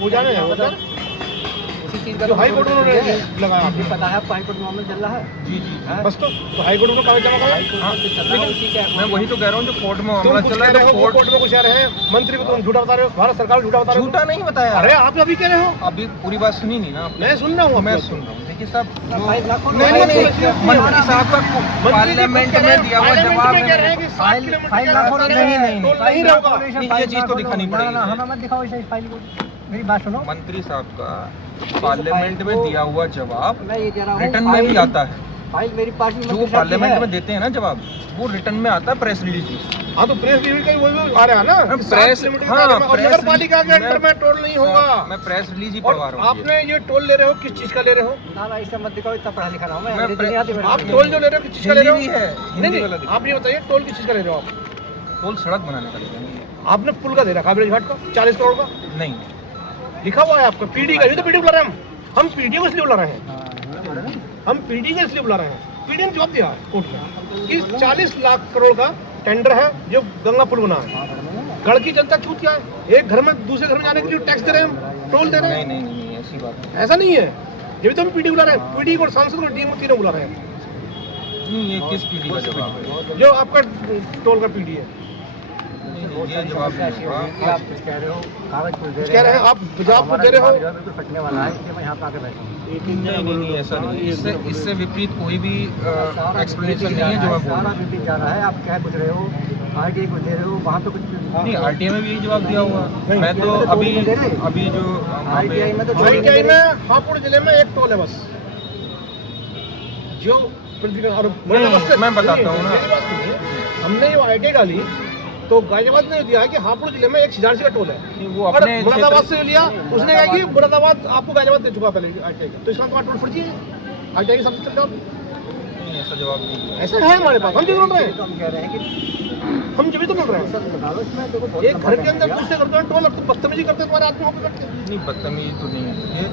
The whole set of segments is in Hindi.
वो जाने हैं मतलब उसी चीज़ का जो हाई कोर्ट उन्होंने लगाया आपको पता है, आपको हाई कोर्ट में मामला चल रहा है। जी जी हाँ? बस तो हाई कोर्ट में कागज जमा करा। हाँ, लेकिन मैं वही तो कह रहा हूँ जो कोर्ट में तुम मामला कुछ चल कह रहा रहे है हो, वो कोर्ट में कुछ कह रहे हैं, मंत्री को तुम झूठा बता रहे हो, भारत सरकार को झूठा बता रहे हो। झूठा नहीं बताया। अरे आप अभी कह रहे हो, अभी पूरी बात सुनी नहीं ना आपने? मैं सुन रहा हूँ, मैं सुन रहा हूँ। देखिए साहब, नहीं, मंत्री साहब का पार्लियामेंट में दिया हुआ जवाब में कह रहे हैं कि 7 किलोमीटर नहीं रहूंगा। ये चीज तो दिखानी पड़ेगी। हमें मत दिखाओ इस फाइल को, मेरी बात सुनो। मंत्री साहब का पार्लियामेंट में दिया हुआ जवाब मैं ये कह रहा हूँ, रिटर्न में भी आता है। फाइल मेरी पास में जो पार्लियामेंट में देते हैं ना जवाब, वो रिटर्न में आता है प्रेस रिलीज में। हाँ तो प्रेस रिलीज का वो भी आ रहा है ना, प्रेस नगर पालिका के अंडर में टोल नहीं होगा। मैं प्रेस रिलीज ही और पढ़वा रहा हूँ। आपने ये टोल ले रहे हो, किस चीज का ले रहे हो? ना इससे मत दिखाओ, इतना पढ़ा लिखा ना हूं मैं। आप टोल जो ले रहे हो, किस चीज का ले रहे हो? हिंदी नहीं वाला नहीं, आप ये बताइए टोल किस चीज का ले रहे हो आप? टोल सड़क बनाने का लेंगे। आपने पुल का दे रखा है घाट का 40 करोड़ का नहीं, लिखा हुआ है आपका पीडी का। ये तो पीडी बुला रहे हैं हम पीडी को इसलिए बुला रहे हैं, हम पीडी को इसलिए बुला रहे हैं। पीडी ने जवाब दिया कोर्ट में कि 40 लाख करोड़ का टेंडर है जो गंगा पुल बना है। गढ़ की जनता क्यों क्या है, एक घर में दूसरे घर में जाने के लिए टैक्स दे रहे हैं, हम टोल दे रहे हैं। नहीं ऐसी बात नहीं। ऐसा नहीं है, ये भी तो हम पीडी बुला रहे हैं। पीडी को सांसद को डीएम तीनों बुला रहे हैं। नहीं, ये किस पीढ़ी का जवाब है? जो आपका टोल का पीडी है, ये जवाब नहीं होगा। आप कुछ कह रहे हो, कागज कुछ दे कह रहे हैं आप जवाब को दे रहे हो। बिल्कुल फटने वाला है, इसलिए मैं यहाँ पे आके बैठा हूँ। नहीं ऐसा नहीं। इससे विपरीत कोई भी एक्सप्लेनेशन नहीं है जो मैं बोल रहा सारा हूँ। विपरीत जा रहा है। आप क्या कुछ रहे हो, आरटीआई कुछ दे रहे हो, वहाँ पे कुछ नहीं, आरटीआई में भी यही जवाब दिया हुआ। मैं तो अभी जो आरटीआई में तो आईटीआई में हापुड़ जिले में एक टोल है बस, जो मैं बताता हूँ ना। मेरी बात सुनिए, हमने जो आईटीआई डाली तो गाजियाबाद ने दिया है कि हापुड़ जिले में एक सिजारसी का टोल है। वो अपने मुरादाबाद से लिया, उसने कहा कि मुरादाबाद आपको गाजियाबाद दे चुका पहले आईटीआई का, तो इसका तुम्हारा टोल फर्जी है। आईटीआई के साथ चल जाओ, नहीं ऐसा जवाब नहीं दिया। ऐसा है हमारे पास। हम जो बोल रहे हैं, हम कह रहे हैं कि हम जब भी तो बोल रहे हैं, सब निकालो इसमें। देखो बहुत एक घर के अंदर दूसरे घर में टोल तो बदतमीजी करते हैं तुम्हारे आदमी वहाँ पे बैठ के। नहीं, बदतमीजी तो नहीं है ये।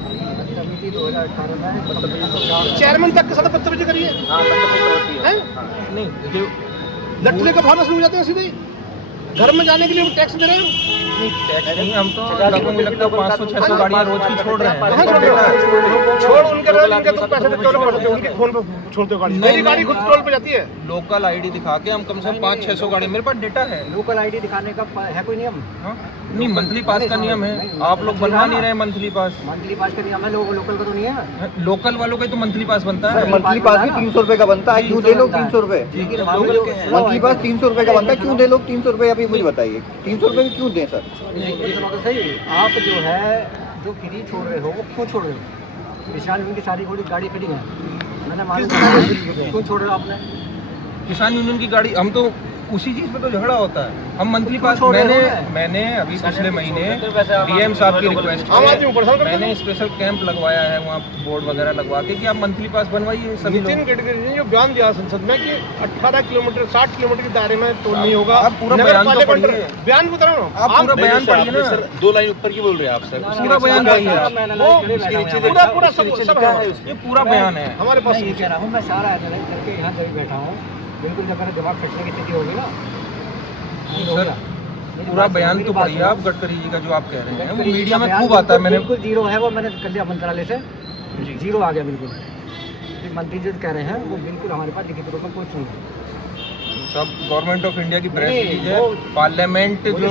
समिति 2018 में बदतमीजी चेयरमैन तक के साथ बदतमीजी करिए, हैं? नहीं देखिए, लटने का भावना शुरू हो जाते हैं सीधे ही। घर में जाने के लिए टैक्स दे रहे हैं। टैक्स नहीं, हम तो लोगों को लगता है 500-600 गाड़ियाँ रोज की छोड़ रहे हैं। कहाँ छोड़ रहे हो? छोड़ उनके रोज उनके तुम पैसे देते हो, उनके फोन पे छोड़ते हो गाड़ी। मेरी गाड़ी खुद टोल पे जाती है। लोकल आईडी दिखा के हम कम से कम 500-600 गाड़ी, मेरे पास डेटा है। लोकल आईडी दिखाने का है कोई नियम? हाँ? नहीं, मंथली पास का नियम है। आप लोग बनवा नहीं रहे मंथली पास। मंथली पास का नियम है, लोकल का तो नहीं है। लोकल वालों का तो मंथली पास बनता है। मंथली पास भी 300 रुपए का बनता है, क्यों दे लोग 300 रुपए? लेकिन मंथली पास 300 रुपए का बनता है, क्यों दे लोग 300 रुपए? अभी मुझे बताइए 300 रुपए क्यों दें सर? तो सही, आप जो है जो फ्री छोड़ रहे हो वो क्यों छोड़ रहे हो? किसान यूनियन की सारी गाड़ी खड़ी है, मैंने मालूम क्यों छोड़ रहे हो आपने? किसान यूनियन की गाड़ी, हम तो उसी चीज पे तो झगड़ा होता है। हम मंथली पास, मैंने अभी पिछले महीने डीएम साहब की रिक्वेस्ट पे मैंने स्पेशल कैंप लगवाया है वहाँ बोर्ड वगैरह लगवा के कि आप मंथली पास बनवाइए सभी लोग। नितिन गडकरी ने जो बयान दिया संसद में कि 18 किलोमीटर 60 किलोमीटर के दायरे में टोल नहीं होगा। आप पूरा बयान तो पढ़िए, बयान बता रहा हूँ, आप पूरा बयान पढ़िए ना सर। 2 लाइन ऊपर की बोल रहे हैं आप सर। पूरा बयान पढ़िए, पूरा सब है, ये पूरा बयान है हमारे पास। ये कह रहा हूँ मैं सारा एनालाइज करके यहाँ जब बैठा हूँ, बिल्कुल जब मेरा दिमाग फटने की स्थिति होगी ना सर। पूरा बयान तो पढ़िए आप गडकरी जी का जो आप कह रहे हैं, वो मीडिया में खूब आता है। मैंने बिल्कुल जीरो है वो, मैंने कर लिया मंत्रालय से, जीरो आ गया बिल्कुल। मंत्री जी कह रहे हैं वो बिल्कुल हमारे पास लिखित रूप में कुछ नहीं। सब गवर्नमेंट ऑफ इंडिया की प्रेस रिलीज है, पार्लियामेंट जो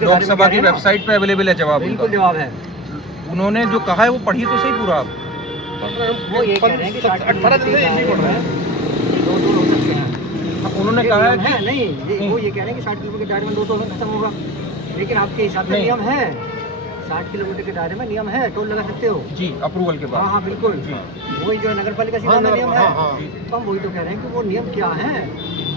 लोकसभा की वेबसाइट पे अवेलेबल है जवाब। बिल्कुल जवाब है, उन्होंने जो कहा है वो पढ़िए तो सही पूरा आप। वो ये कह रहे हैं कि 18 दिन से इसी पढ़ रहे हैं। दो हो सकते हैं। उन्होंने कहा है कि नहीं, वो ये कह रहे हैं कि 60 किलोमीटर के दायरे में 2 टोल खत्म होगा, लेकिन आपके हिसाब से नियम है 60 किलोमीटर के दायरे में नियम है, टोल लगा सकते हो जी अप्रूवल के बाद। हाँ बिल्कुल, वही जो नगर पालिका सीमा में नियम है। तो हम वही तो कह रहे हैं कि वो नियम क्या है।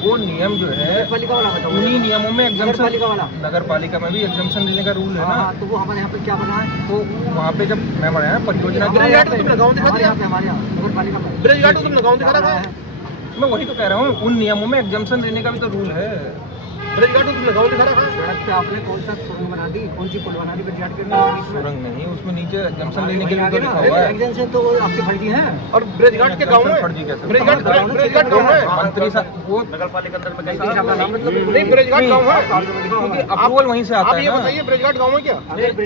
वो नियम जो है नगर पालिका वाला बताओ, उन्हीं नियमों में नगर पालिका वाला, नगर पालिका में भी एग्जम्पशन देने का रूल है ना। हाँ, तो वो हमारे यहाँ पे क्या बना है, तो वहाँ पे जब मैं बनाया परियोजना हमारे यहाँ पे तुमने गाँव दिखा दिया, हमारे यहाँ नगर पालिका में ब्रिज घाट तुमने गाँव दिखा रहा है। मैं वही तो कह रहा हूँ, उन नियमों में एग्जम्पशन देने का भी तो रूल है। ब्रिज घाट उसमें गाँव दिखा रखा है। सड़क पे आपने कौन सा सुरंग बना दी, कौन सी पुल बना दी ब्रिज घाट के बीच में? सुरंग नहीं, उसमें नीचे जंक्शन लेने के लिए तो लिखा हुआ है। एग्जेंशन तो आपकी फर्जी है। और ब्रिज घाट के गाँव में फर्जी कैसे? ब्रिज घाट गाँव है। मंत्री साहब वो नगर पालिका अंदर में कहीं आपका नाम मतलब नहीं, ब्रिज घाट गाँव है। क्योंकि अप्रूवल वहीं से आता आप है ये ना। बताइए ब्रिज घाट गाँव है क्या?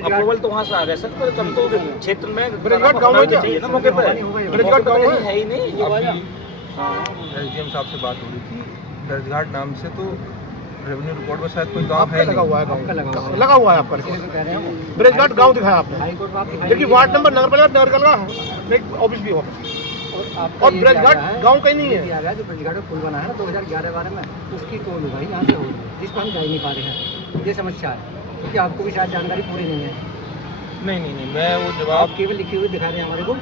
अप्रूवल तो वहाँ से आ गया सर, पर कब तो क्षेत्र में ब्रिज घाट गाँव है क्या? मौके पे ब्रिज घाट गाँव है। ही नहीं ये वाला। एसडीएम साहब से बात हो रही थी, ब्रिज घाट नाम से तो रेवेन्यू रिकॉर्ड में शायद कोई गांव आपका है लगा नहीं। हुआ है आपका लगा हुआ गाँव, है। लगा हुआ है आपका। इसीलिए तो कह रहे हैं ब्रिज घाट गाँव दिखाया आपने, हाई कोर्ट में आप दिखाई जबकि नहीं। वार्ड नंबर नगर पालिका नगर का एक ऑफिस भी होगा। आपका और ये ब्रिज क्या घाट है? गाँव कहीं नहीं ये है। क्या है जो ब्रिज घाट का पुल बना है ना 2011-12 में, उसकी टोल हो गई यहाँ से हो रही है, जिस पर हम जा ही नहीं पा रहे हैं। ये समस्या है, क्योंकि आपको भी शायद जानकारी पूरी नहीं है। नहीं, मैं वो आप जवाब केवल लिखी हुई दिखा रहे हैं हमारे को,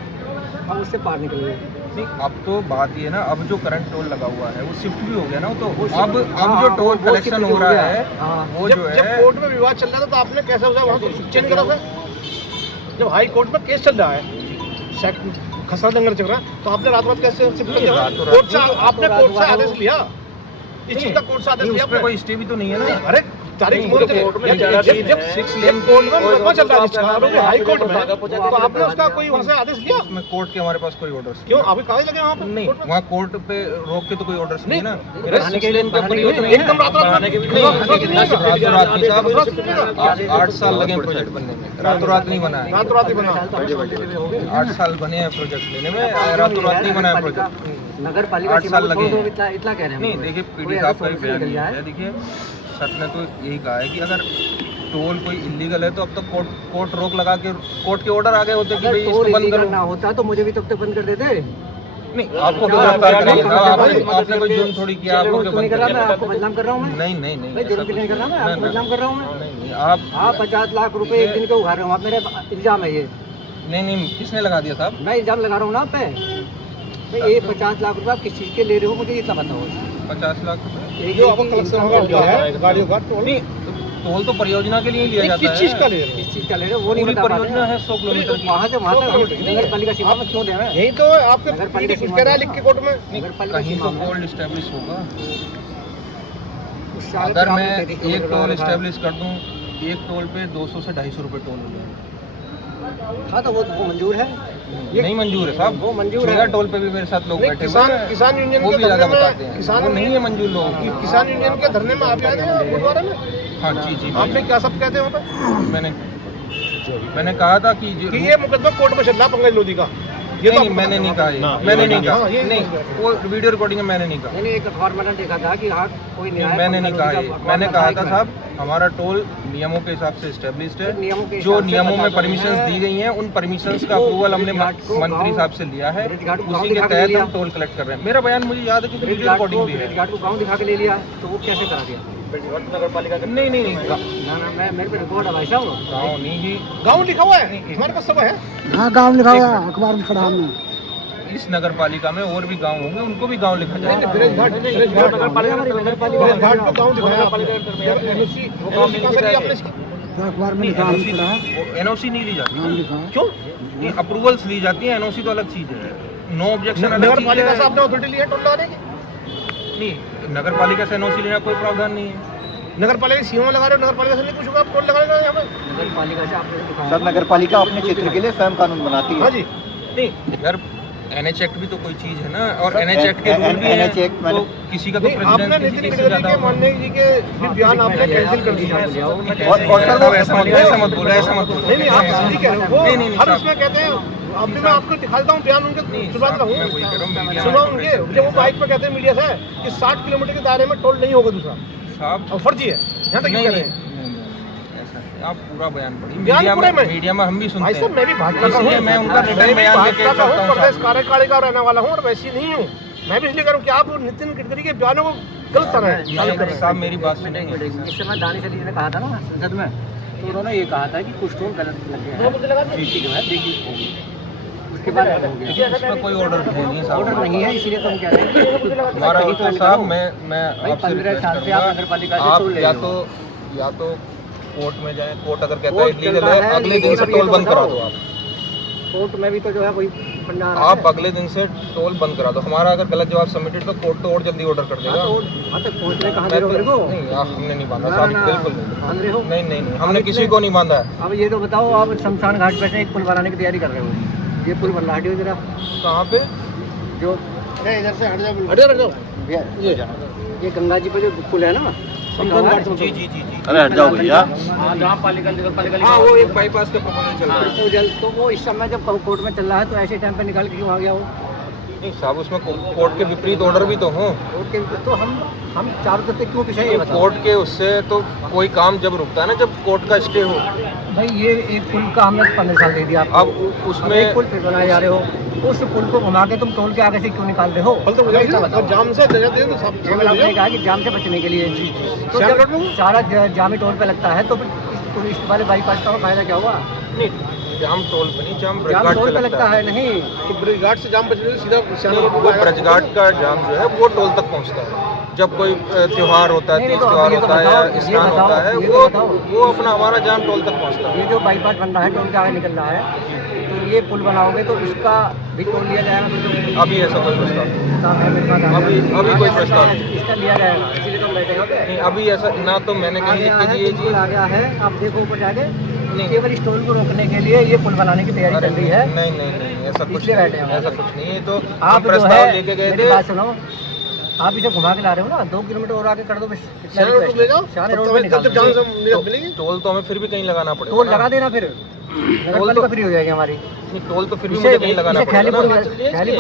हम उससे पार निकल गए। नहीं। अब तो बात ये ना, अब जो करंट टोल लगा हुआ है वो शिफ्ट भी हो गया ना, तो वो अब shift- अब हाँ, जो हाँ, टोल वो कलेक्शन shift हो रहा गया। है हाँ। वो जब जो जब है कोर्ट में विवाद चल रहा था तो आपने कैसे उसे वहाँ चेंज करा था? जब हाई कोर्ट में केस चल रहा है, खसरा दंगल चल रहा है, तो आपने रात रात कैसे शिफ्ट कर दिया? रातों रात कोर्ट से आपने रात कोर्ट से रात आदेश लिया, इस चीज का कोर्ट से आदेश नहीं, लिया उस पर आपने? कोई स्टे भी तो नहीं है ना। अरे तारीख नहीं, बोल तो के कोर्ट में जब ज्यादा जब सीन जब है। 6 लेन कोर्ट में मुकदमा चल रहा है जिसका आरोपी हाई कोर्ट में, तो आपने उसका कोई वहाँ से आदेश लिया? उसमें कोर्ट के हमारे पास कोई ऑर्डर क्यों आपके कागज लगे वहाँ पर? नहीं, कोर्ट में? वहाँ कोर्ट पे रोक के तो कोई ऑर्डर नहीं नहीं, ना। बढ़ाने के लिए एकदम रात रात में रातों रात नहीं साहब, खसरा शिफ्ट करेगा। 8 साल लगे प्रोजेक्ट बनने में, रातों रात नहीं बना है। रातों रात ही बना। 8 साल बने हैं प्रोजेक्ट लेने में, रातों रात नहीं बना है प्रोजेक्ट। नगर पालिका 8 साल लगे हैं। इतना कह रहे हैं। नहीं देखिए, पीडी साहब का भी बयान ये है। देखिए सर ने तो यही कहा है कि अगर टोल कोई इलीगल है तो अब तक कोर्ट रोक लगा के कोर्ट के ऑर्डर आ गए होते कि भाई इसको बंद करो। ना होता तो मुझे भी तब तक बंद कर देते। नहीं, आपको क्यों गिरफ्तार करेंगे? आपने कोई जुर्म थोड़ी किया, आपको क्यों बंद कर रहा मैं करेंगे? आपको बदनाम कर रहा हूँ मैं? नहीं, जुर्म नहीं कर रहा मैं, आपको बदनाम कर रहा हूँ मैं? नहीं, आप 50 लाख रुपए एक दिन के उठा रहे हो, आप मेरे इल्जाम है ये। नहीं, किसने लगा दिया साहब? मैं इल्जाम लगा रहा हूँ ना आप पे। भाई ये 50 लाख रुपए आप किस चीज़ के ले रहे हो मुझे इतना बताओ। 50 लाख रुपए? जो आपका कलेक्शन होगा क्या है गाड़ियों का टोल? नहीं, टोल तो परियोजना के लिए ही लिया जाता है। किस चीज का ले रहे हो? किस चीज़ का ले रहे हो वो नहीं पूरी बता पा रहे परियोजना हैं। है 100 किलोमीटर की। वहाँ से वहाँ तक 100 किलोमीटर नगर पालिका सीमा में क्यों दे रहे हैं? यही तो आपके नगर पीडी पालिका कुछ सीमा कह रहा है में। लिख के कोर्ट में। नगर पालिका कहीं सीमा तो में। कोल्ड स्टैब्लिश होगा। उससे आगे अगर फिर मैं आपने 33 एक किलोमीटर टोल रखा है। स्टैब्लिश कर दूं, एक टोल पे 200 से 250 रुपए टोल हो जाएगा। हाँ तो वो मंजूर है। नहीं मंजूर है साहब, वो मंजूर है। छोटा टोल पे भी मेरे साथ लोग नहीं, बैठे हुए हैं, किसान यूनियन वो के भी ज्यादा धरने बताते में हैं। किसान वो नहीं है मंजूर लोगों की। किसान यूनियन के धरने में आप आए थे गुरुद्वारा में? हाँ जी आपने क्या सब कहते हैं वहाँ मैंने कहा था कि पे कि ये मुकदमा कोर्ट में चल रहा पंकज लोधी का? ये तो नहीं, आपको मैंने पता नहीं है। कहा ये, मैंने नहीं कहा, हाँ, ये नहीं, वो वीडियो रिकॉर्डिंग में मैंने नहीं कहा। मैंने एक अखबार में देखा था कि हाँ कोई नहीं, न्याय मैंने नहीं कहा ये, अखबार मैंने में कहा था था साहब हमारा टोल नियमों के हिसाब से एस्टेब्लिश्ड नियमों के है। जो हिसाब से नियमों में बता दो परमिशंस मैं- दी गई हैं, उन परमिशंस का वो अप्रूवल हमने ब्रिज घाट को मंत्री गाँव- साहब से लिया है, ब्रिज घाट को गाँव उसी के दिखा के तहत लिया। हम टोल कलेक्ट कर रहे हैं। मेरा बयान मुझे याद है कि ब्रिज वीडियो घाट को रिकॉर्डिंग भी ब्रिज है। घाट को गाँव दिखा के ले लिया तो वो कैसे करा दिया? नगर पालिका नहीं, ना मैं मेरे पे रिकॉर्ड है भाई साहब। गाँव नहीं जी, गाँव लिखा हुआ है हमारे पास सब है। हाँ गाँव लिखा हुआ है अखबार में पढ़ा हमने। इस नगर पालिका में और भी गाँव होंगे, उनको भी गाँव लिखा जाएगा। ब्रिज घाट नगर पालिका ब्रिज घाट को गाँव दिखाया आपने। एनओसी कहाँ से लिया आपने इसकी? तो अखबार में लिखा हमने पढ़ा है, एनओसी नहीं ली जाती, नाम लिखा है। क्यों? अप्रूवल्स ली जाती है, एनओसी तो अलग चीज है। नो ऑब्जेक्शन नगर पालिका से आपने अथॉरिटी लिया टोल लगाने की? नहीं, नगर पालिका से एनओसी लेना कोई प्रावधान नहीं है। नगर पालिका सीमा में लगा रहे हो, नगर पालिका से नहीं पूछूंगा आप टोल लगाने यहाँ पे? नगर पालिका से आपने दिखाया। सर नगर पालिका अपने क्षेत्र के लिए स्वयं कानून बनाती हाँ है। जी। नहीं यार, एनएच एक्ट भी तो कोई चीज है ना, और सर, एनएच एक्ट के रूल भी हैं, NH एक्ट तो मैंने- किसी का तो नहीं, आपने प्रेसिडेंट नितिन किसी से गडकरी ज्यादा के होगा। मानने जी के भी बयान आपने कैंसिल कर दिया। और सर वो ऐसा मत बोलो, ऐसा मत बोलो, ऐसा मत बोलो। नहीं नहीं आप सही कह रहे हो। नहीं, नहीं, वो हर साहब। उसमें कहते हैं अभी मैं आपको दिखा देता हूँ बयान उनके नहीं, सुना देता साहब, मैं हूँ। वही कह रहा हूँ, मीडिया सुना में उनके प्रेस- जब वो बाइक पे कहते हैं मीडिया से कि 60 किलोमीटर के दायरे में टोल नहीं होगा दूसरा, साहब और फर्जी है यहाँ तक नहीं, कह नहीं, रहे हैं। नहीं, ऐसा नहीं। आप पूरा बयान पढ़िए, बयान मीडिया पूरे में में? मीडिया में हम भी सुनते भाई साहब हैं, मैं भी भाजपा का इसलिए हूँ, मैं उनका मैं रिटर्न भी बयान लेके भाजपा का हूँ, चलता हूँ प्रदेश साहब। कार्यकारिणी का रहने वाला हूँ और वैसी नहीं हूँ। मैं भी इसलिए कह रहा हूँ कि आप नितिन गडकरी के बयानों को गलत तरह है साहब मेरी बात सुनेंगे। इस समय दानिश अली ने कहा था ना संसद में, तो उन्होंने ये कहा था कि कुछ टोल गलत लग गया है। ठीक है, देखिए उसके बाद हो गया। इसमें कोई ऑर्डर नहीं है ऑर्डर साहब। नहीं है, इसीलिए तो हम कह रहे हैं कि हमारा कहीं तो तो साहब करो। मैं भाई, आपसे 15 रिक्वेस्ट साल से आप नगर पालिका करूंगा, से टोल आप ले या तो कोर्ट में जाएं, कोर्ट अगर कहता है कोर्ट लीगल चल रहा है, है, अगले दिन लेकिन से अब ये टोल तो बंद करा बताओ। दो आप। कोर्ट में भी तो जो है कोई फंडा आप अगले दिन से टोल बंद करा दो। हमारा अगर गलत जवाब सबमिटेड तो कोर्ट तो और जल्दी ऑर्डर कर देगा। हाँ तो पहुँचने कहाँ दे रहे हो मेरे को? नहीं हमने नहीं बांधा ना, साहब, ना, बिल्कुल नहीं। बांध रहे हो? नहीं हमने किसी को नहीं बांधा है। अब ये तो बताओ, आप शमशान घाट पे से एक पुल बनाने की तैयारी कर रहे हो, ये पुल बन रहा है जरा कहाँ पे? जो इधर से हट जाओ ये गंगा जी पे जो पुल है ना, जी। अरे हट जाओ भैया। ग्राम पालिका नगर पालिका हाँ वो एक बाईपास का प्रपोजल चल रहा है। प्रपोजल तो वो इस समय जब कोर्ट में चल रहा है तो ऐसे टाइम पे निकाल के क्यों आ गया वो? नहीं साहब, उसमें कोर्ट के विपरीत ऑर्डर भी तो हों। कोर्ट के तो हम चारों तरफ से क्यों पीछे, ये बताओ। कोर्ट के उससे तो कोई काम जब रुकता है ना, जब कोर्ट का स्टे हो। भाई ये एक पुल का हमने 15 साल दे दिया आपको। अब उसमें एक पुल पे बनाए जा रहे हो, उस पुल को घुमा के तुम टोल के आगे से क्यों निकाल रहे हो? फल तो हो जाएगी ना, और जाम से जगह दे तो सब केवल आपने कहा कि जाम से बचने के लिए। तो श्याम रोड जब में? सारा जाम ही टोल पे लगता है तो फिर इस टूरिस्ट वाले बाईपास का फायदा क्या हुआ? नहीं, जाम टोल पे नहीं, जाम जाम ब्रिजघाट टोल पे पे लगता है नहीं। तो ब्रिज घाट से जाम बचने सीधा श्याम नहीं, रोड वो पे आएगा। ब्रिजघाट का जाम जो है वो टोल तक पहुंचता है। जब कोई त्योहार होता है, नहीं, तीज तो त्योहार ये तो होता है बताओ, या ये स्नान बताओ, होता है, ये तो बताओ। वो अपना हमारा जाम टोल तक पहुंचता है। ये जो बाईपास बन रहा है टोल के आगे निकल रहा है, तो ये पुल बनाओगे तो इसका भी टोल लिया जाएगा? तो अभी ऐसा कोई प्रस्ताव प्रस्ताव है मेरे पास। अभी कोई प्रस्ताव नहीं। इसका लिया जाएगा, इसीलिए तो बैठे हो नहीं, अभी ऐसा ना तो मैंने आ कहीं गया लिख के है, दी ये बिल्कुल चीज। आ गया है। आप देखो ऊपर जाके, नहीं। केवल इस टोल को रोकने के लिए ये पुल बनाने की तैयारी चल रही है। नहीं ऐसा कुछ इसलिए बैठे नहीं, हैं। ऐसा कुछ नहीं है। तो हम आप जो प्रस्ताव है लेके गए मेरी थे। बात सुनो, आप इसे घुमा के ला रहे हो ना, 2 किलोमीटर और आगे कर दो बस। इतना श्याम रोड request पे ले है। जाओ, श्याम तब रोड तो पे जब निकाल तक दो। जाम से निकल मिलेगी। टोल तो हमें फिर भी कहीं लगाना पड़ेगा टोल ना। लगा देना, फिर नगर टोल पालिका तो फ्री हो जाएगी हमारी। नहीं, टोल तो फिर भी मुझे कहीं लगाना ख्याली पुल पड़ेगा ना।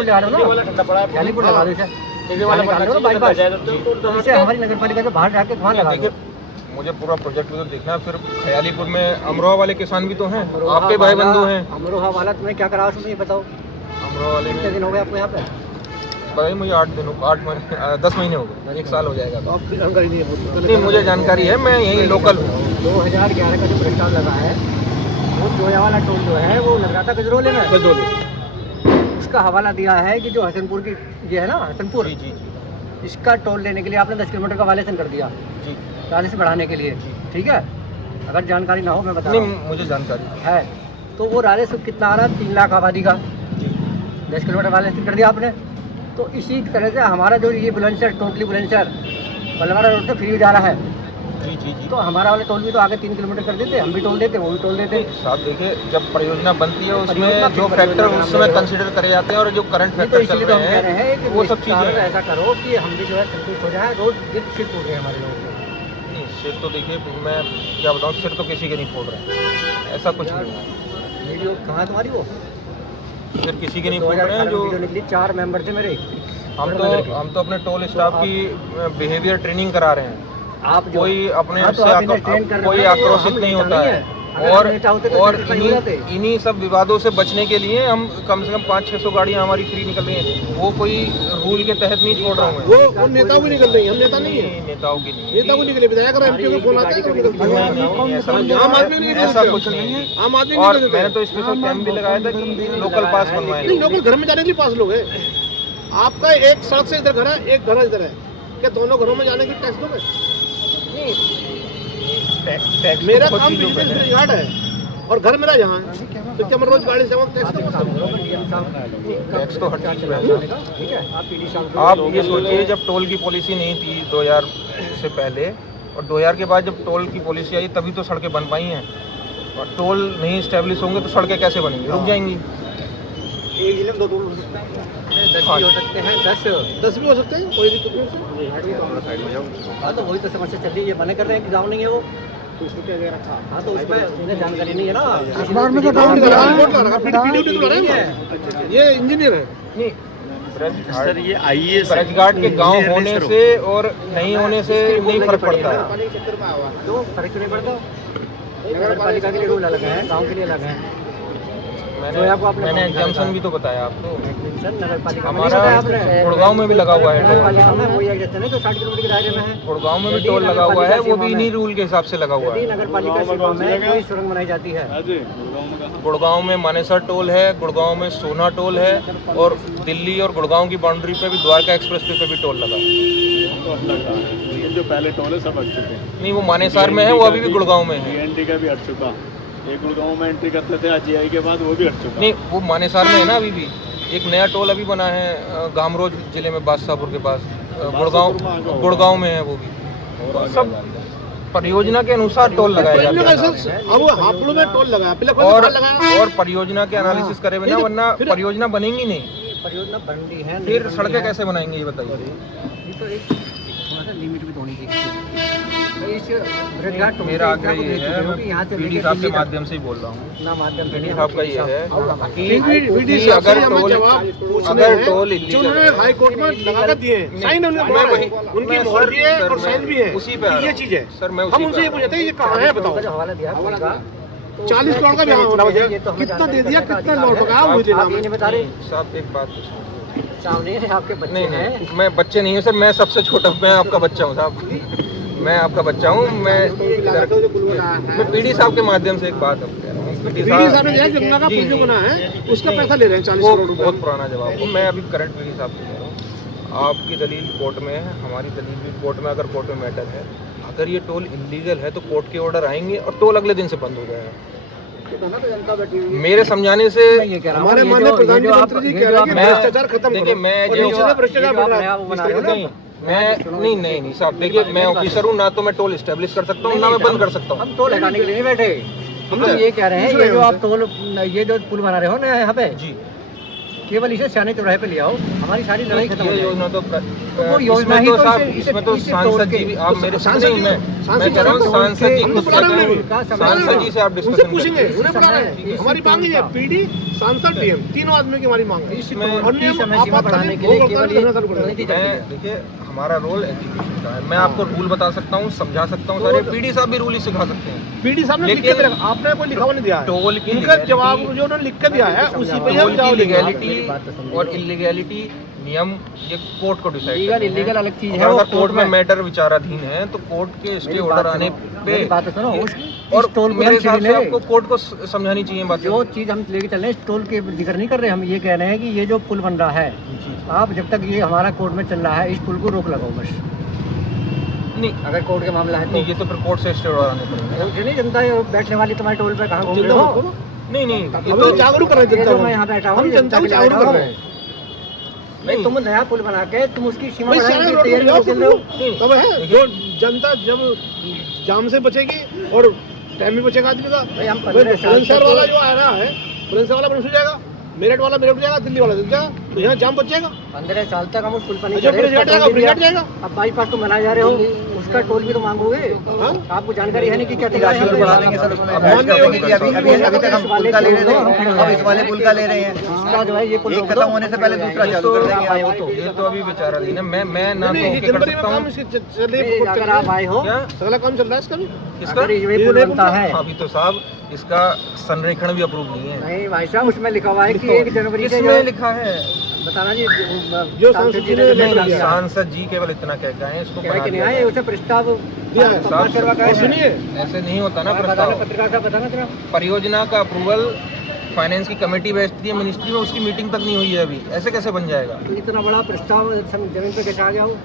लगा रहे हो ना, ख्याली पुल लगा दो इसे। निकाल दो बाईपास, इसे हमारी नगर पालिका से बाहर जाके वहाँ लगा दो। देखिए, मुझे पूरा प्रोजेक्ट भी तो देखना है। फिर ख्यालीपुर में अमरोहा वाले किसान भी तो हैं, आपके भाई बंधु हैं। अमरोहा वाला तुम्हें क्या करा उसमें, ये बताओ। अमरोहा वाले कितने में दिन हो गए आपको यहाँ पे? भाई मुझे 10 महीने हो गए, 1 साल हो जाएगा। तो आपकी जानकारी नहीं है। नहीं, मुझे जानकारी है, मैं यही लोकल हूँ। 2011 का जो प्रस्ताव लगा है, वो जोया वाला टोल जो है वो लग रहा था गजरोले में। उसका हवाला दिया है कि जो हसनपुर की ये है ना, हसनपुर, जी इसका टोल लेने के लिए आपने 10 किलोमीटर का वायलेशन कर दिया, जी 40 बढ़ाने के लिए। ठीक है, अगर जानकारी ना हो मैं बता रहा हूँ। नहीं, मुझे जानकारी है तो वो राजस्व कितना आ रहा है? 3 लाख आबादी का। 10 किलोमीटर वायलेशन कर दिया आपने। तो इसी तरह से हमारा जो ये बुलंदशहर, टोटली बुलंदशहर बलवाड़ा रोड से फ्री जा रहा है, जी तो हमारा वाले टोल भी तो आगे 3 किलोमीटर कर देते, हम भी टोल देते, वो भी टोल देते। साहब देखिए, जब परियोजना बनती है परियोजना उसमें जो किस फैक्टर परियोजना उस समय बनाते कंसिडर करे जाते हैं और जो करंट नहीं तो फैक्टर चल इसलिए तो हम रहे कह रहे हैं हैं कि वो सब विस्तार चीज़ें हैं। ऐसा करो कि हम भी जो है संतुष्ट हो जाए। रोड सिर्फ टूट रहे हैं हमारे लोगों के। नहीं, सिर तो देखिए, मैं क्या बताऊँ, सिर तो किसी के नहीं फोड़ रहे हैं, ऐसा कुछ नहीं है। वीडियो कहाँ है तुम्हारी? वो सिर किसी के नहीं फोड़ रहे हैं। जो वीडियो निकली, 4 मेंबर थे मेरे। हम तो अपने टोल स्टाफ की बिहेवियर ट्रेनिंग करा रहे हैं। आप जो कोई अपने हाँ, आप तो से आप इन्हें train कर रहे कोई हो ना, वो आक्रोशित हम नहीं नेता होता नहीं है। है। अगर नेता होते तो और फिर हो जाते। इन्हीं सब विवादों से बचने के लिए हम कम से कम 500-600 गाड़ियाँ हमारी फ्री निकल रही हैं। वो कोई रूल के तहत नहीं छोड़ रहा हूँ मैं। वो नेताओं की निकल रही है, हम नेता नहीं है। नेताओं की नहीं, नेता को निकले विधायक और एमपी को फोन आता है तो निकलती है। नहीं, ऐसा आम आदमी नहीं ऐसा निकलते। कुछ नहीं है। आम आदमी और नहीं निकलते। मैंने तो स्पेशल कैंप भी लगाया था कि लोकल पास बनवाए। नहीं, लोकल घर में जाने के लिए पास लोग है। आपका एक सड़क से इधर घर है, एक घर इधर है, क्या दोनों घरों में जाने की टैक्स दोगे? मेरा काम बिजनेस ब्रिजघाट है और घर मेरा यहाँ है, तो क्या मैं रोज गाड़ी से टैक्स दूंगा? टैक्स तो हर चीज पे है। ठीक है, आप पीडी साहब आप ये सोचिए, जब टोल की पॉलिसी नहीं थी 2000 से पहले, और 2000 के बाद जब टोल की पॉलिसी आई तभी तो सड़कें बन पाई हैं। और टोल नहीं इस्टेब्लिश होंगे तो सड़कें कैसे बनेंगी? रुक जाएंगी। एक जिले में 2 टोल हो सकता है, 10 भी हो सकते हैं, 10 भी हो सकते हैं, कोई दिक्कत नहीं है। हाँ तो वही तो समस्या चल रही है। ये मना कर रहे हैं कि गाँव नहीं है वो, हाँ तो उसमें उन्हें जानकारी नहीं है ना। अखबार में तो काम काम कर रहा है, दिया रिपोर्ट ला रहा है, पीडब्ल्यूडी तो ला रहा है। ये इंजीनियर है। नहीं, सर ये आईएएस ब्रजघाट के गांव होने से और नहीं होने से नहीं फर्क पड़ता है। तो फर्क नहीं पड़ता। नगर पालिका के लिए रूल अलग है, गाँव के लिए अलग है। मैंने एग्जाम्पशन भी तो बताया आपको। नगर पालिका हमारा गुड़गांव में भी लगा हुआ है नगर टोल। पालिका में वही एग्जाम्पशन है जो 60 किलोमीटर के दायरे में है। गुड़गांव में भी टोल लगा हुआ है, वो भी इन्हीं रूल के हिसाब से लगा हुआ यदि है। नगर पालिका सीमा में कोई सुरंग बनाई जाती है, गुड़गांव में मानेसर टोल है, गुड़गांव में सोना टोल है, और दिल्ली और गुड़गांव की बाउंड्री पे भी द्वारका एक्सप्रेस पे भी टोल लगा। जो पहले टोल है सब हट चुके हैं। नहीं, वो मानेसर में है, वो अभी भी गुड़गांव में है। एनटी का भी हट चुका। एक गुड़गांव में एंट्री करते थे, आजीआई के बाद वो भी हट चुका। नहीं, वो मानेसर में है ना अभी भी। एक नया टोल अभी बना है गामरोज जिले में बादशाहपुर के पास, गुड़गांव में है वो भी। सब परियोजना के अनुसार टोल लगाया जाता है अब हापुड़ में टोल लगाया, पहले और परियोजना के एनालिसिस करे बिना, वरना परियोजना बनेंगी नहीं। परियोजना बन रही है, फिर सड़कें कैसे बनाएंगे ये बताइए। ये तो एक थोड़ा सा लिमिट भी होनी चाहिए। इस ब्रिजघाट टोल मेरा आग्रह को ये देख है, चुके हो मैं कि यहाँ से पीडी लेके साहब के दिल्ली तक माध्यम से ही बोल रहा हूँ। ना माध्यम से पीडी साहब का ये है पीडी कि साहब से अगर हमें टोल जवाब पूछने अगर हैं, टोल जो उन्होंने हाई कोर्ट में लगा कर दिए हैं, साइन उन्होंने बनाया है, उनकी मोहर भी है और साइन भी है, उसी पे ये चीज है। सर मैं हम उनसे ये पूछते हैं ये कहाँ है बताओ। जो हवाला दिया पुल का, तो 40 करोड़ का बिहार होना ये तो हमें कितना जानना दे है, दिया, कितना कितना अधिकार लौट है। पका मुझे आप ये नहीं बता रहे, साहब एक बात सामने आपके बच्चे नहीं हैं। नहीं, मैं बच्चे नहीं हूँ सर, मैं सबसे छोटा, मैं आपका बच्चा हूँ साहब, मैं आपका बच्चा हूँ। मैं पीडी साहब के माध्यम से एक बात अब कह रहा हूँ। पीडी साहब ने दिया गंगा का जी, पुल जो जी। बना है उसका पैसा ले रहे हैं 40 वो करोड़ रुपए। बहुत पुराना जवाब है। मैं अभी करंट पीडी साहब से कह रहा हूँ, आपकी दलील कोर्ट में है, हमारी दलील भी कोर्ट में, अगर कोर्ट में मैटर है, अगर ये टोल इलीगल है तो कोर्ट के ऑर्डर आएंगे और टोल अगले दिन से बंद हो जाएगा। मेरे समझाने से ये कह रहा हूँ, हमारे ये माननीय जो- ये जो आप- प्रधानमंत्री जी ये कह जो रहे आप- हैं कि मैं- भ्रष्टाचार खत्म देखिए, करो। मैं और जो- नीचे से भ्रष्टाचार बढ़ रहा नया है वो इस बना तरीके रहे हो से। ना, नहीं नहीं साहब, देखिए मैं ऑफिसर हूँ ना, तो मैं टोल इस्टेब्लिश कर सकता हूँ ना मैं बंद कर सकता हूँ। हम टोल लगाने के लिए नहीं बैठे, हम तो ये कह रहे हैं, ये जो आप टोल, ये जो पुल बना रहे हो ना यहाँ पे, जी, केवल इसे सियाने चौराहे पे ले आओ, हमारी सारी लड़ाई खत्म हो ये जाएगी। योजना तो वो योजना ही इसमें तो साहब, इसे- इसमें तो इसे सांसद तोड़ जी के- भी आप मेरे सांसद नहीं, जी- मैं सांसद कह रहा हूँ जी- सांसद जी हमने खुद बुला रहे हैं से- उन्हें। सांसद जी से आप उनसे डिस्कशन पूछेंगे, करेंगे। उन्हें बुला रहे हैं। हमारी मांग है पीडी, सांसद, डीएम, तीनों आदमी की हमारी मांग है। इसमें और की नियम समय सीमा बढ़ाने के लिए केवल ये रणनीति चलती है। मैं देखिए हमारा रोल एजुकेशन का है, मैं आपको रूल बता सकता हूँ, समझा सकता हूँ, सारे पीडी साहब भी रूल ही सिखा सकते हैं। पीडी साहब ने लिख के लेकिन- दिया, आपने कोई लिखा हुआ नहीं दिया है। टोल की इनका legality- जवाब जो उन्होंने लिख के दिया है उसी पे हम टोल जाओ की लेंगे। लीगैलिटी और इलीगैलिटी नियम ये कोर्ट को डिसाइड लीगल इलीगल अलग चीज है, अगर वो कोर्ट में मैटर विचाराधीन है तो कोर्ट के स्टे मेरी ऑर्डर बात आने सुनो, पे मेरी बात सुनो, और इस टोल को मेरे हम हिसाब से छीन ले। आपको कोर्ट को समझानी चाहिए बात। जो चीज हम लेके चल रहे हैं, इस टोल के जिक्र नहीं कर रहे, हम ये कह रहे हैं कि ये जो पुल बन रहा है, आप जब तक ये हमारा कोर्ट में चल रहा है, इस पुल को रोक लगाओ बस। नहीं अगर कोर्ट का मामला है तो नहीं, ये तो फिर कोर्ट से स्टे ऑर्डर आने पड़ेंगे। मुझे नहीं जनता है बैठने वाली तुम्हारे टोल पे कहाँ घूम रहे जनता हो? को नहीं नहीं ये हम तो तो जागरूक कर रहे हैं ये जनता जो को। मैं यहाँ बैठा हूँ, हम ये जनता को जनता के लिए जागरूक कर बैठा रहे हूँ। हैं। नहीं, तुम नया पुल बना के तुम उसकी सीमा भाई बढ़ाने सारे की रोड तैयारी जाओ, कर रहे हो। तब है जो जनता जब जाम से बचेगी और टाइम भी बचेगा आदमी का। भाई हम 15 साल बुलंदशहर से वाला जो आ रहा है, बुलंदशहर वाला बंद हो जाएगा, मेरठ वाला मेरठ हो जाएगा, दिल्ली वाला दिल्ली जाएगा, तो यहाँ जाम बच जाएगा। 15 साल तक हम उस पुल पर नहीं जो चढ़े, ब्रिज उसका हट जाएगा टोल भी ब्रिज हट दिया। जाएगा। अब बाईपास तो बनाए जा रहे हो, उसका टोल भी तो मांगोगे। हाँ? आपको जानकारी है नहीं कि क्या की राशि और बढ़ा देंगे सर उसमें। अभी तक हम पुल का ले रहे थे, अब इस वाले पुल का ले रहे हैं। इसका जो है ये पुल एक रोक खत्म दो। होने से पहले दूसरा चालू कर देंगे आए हो आप। तो ये तो अभी विचाराधीन है। मैं ना नहीं, तो ये ओके कर जनवरी में सकता काम हूँ। इसके चल रही नहीं, है, अगर आप आए हो, क्या सगला काम चल रहा है इसका भी। किसका? अगर ये पुल बनता है, अभी तो साहब इसका संरेखण भी अप्रूव नहीं है। नहीं भाई साहब, उसमें लिखा हुआ है कि 1 जनवरी से किसमें लिखा है? बताना जी, जो सांसद जी ने नहीं लेटर नहीं, दिया। सांसद जी केवल इतना कह के आए, इसको कह बना के नहीं दिया आए, जाए। उसे प्रस्ताव दिया है। पास करवा के आए और हैं। सुनिए, ऐसे नहीं होता ना बताना प्रस्ताव। पत्रिका का बताना तेरा। परियोजना का अप्रूवल फाइनेंस की कमेटी बैठती है मिनिस्ट्री में, उसकी मीटिंग तक नहीं हुई है अभी, ऐसे कैसे बन जाएगा? तो इतना बड़ा प्रस्ताव जमीन पे कैसे आ जाओ?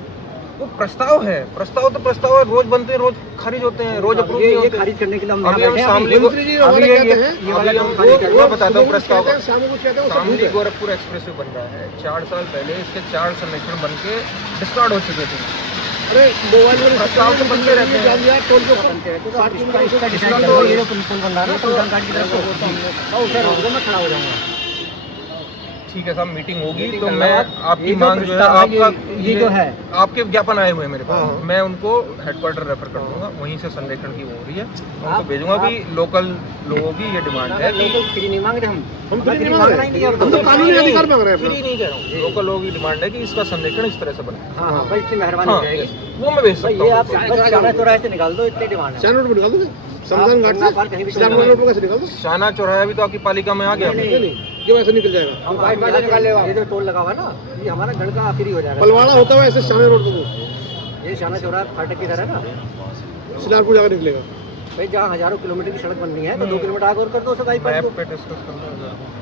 वो प्रस्ताव है, प्रस्ताव तो प्रस्ताव है, रोज बनते हैं, रोज खारिज होते हैं, रोज अप्रूव नहीं ये होते। खारिज करने के लिए हम अभी यहाँ हम बैठे हैं। शामली मंत्री जी हमारे अभी कहते ये- हैं, ये वाला अभी काम हम- खाली वो- कर वो दो। बताता हूँ प्रस्ताव का। शाम को कुछ कहते हैं वो सब शामली झूठ है। गोरखपुर एक्सप्रेस वे बन रहा है, 4 साल पहले इसके 4 संरक्षण बन के डिस्कार्ड हो चुके थे। अरे मोबाइल में प्रस्ताव तो बनते रहते हैं। जान दिया टोल के ऊपर। बनते हैं, तो आप इसका डिसाइड करो, ये जो पुल बन रहा है ना, सुल्तान घाट की तरफ को, और उसे रोक दो, मैं खड़ा हो जाऊंगा। ठीक है साहब, मीटिंग होगी मीटिंग तो करना मैं है। आपकी ये जो मांग जो है प्रस्ताव है, आपका ये जो है, आपके ज्ञापन आए हुए हैं मेरे पास, हाँ। मैं उनको हेडक्वार्टर रेफर कर दूंगा, वहीं से संरेखण की वो हो रही है, मैं उनको आप- भेजूंगा। अभी लोकल लोगों की ये डिमांड है कि लोग फ्री नहीं मांग रहे हम फ्री नहीं मांग मांगना रहे। ही नहीं है, हम तो कानूनी अधिकार मांग रहे हैं फ्री अपना। नहीं कह रहा हूँ, लोकल लोगों की डिमांड है कि इसका संरेखण इस तरह से बने। हाँ हाँ, बड़ी इतनी मेहरबानी हाँ, हो जाएगी। वो मैं भेज भाई सकता ये हूँ आप बस चारा चौराहे से निकाल दो, इतनी डिमांड है। शान रोड पर निकाल दो, शमशान घाट गंगा पार कहीं भी से शान चल रोड पर कैसे निकाल दो? शाना चौराहा भी तो आपकी पालिका में आ गया। नहीं, नहीं नहीं, जो ऐसे निकल जाएगा। हम बाईपास से निकाल लेगा। ये जो टोल लगा हुआ है ना, ये हमारा गढ़ का आखिरी हो जाएगा। पलवाड़ा होता हुआ ऐसे शान रोड पर ये शाना चौराहा फाटक की तरह है ना सिलारपुर जाकर निकलेगा। भाई, जहाँ हजारों किलोमीटर की सड़क बन रही है, तो 2 किलोमीटर आगे और कर दो उसे बाईपास मैप को। पे डिस्कस करना है।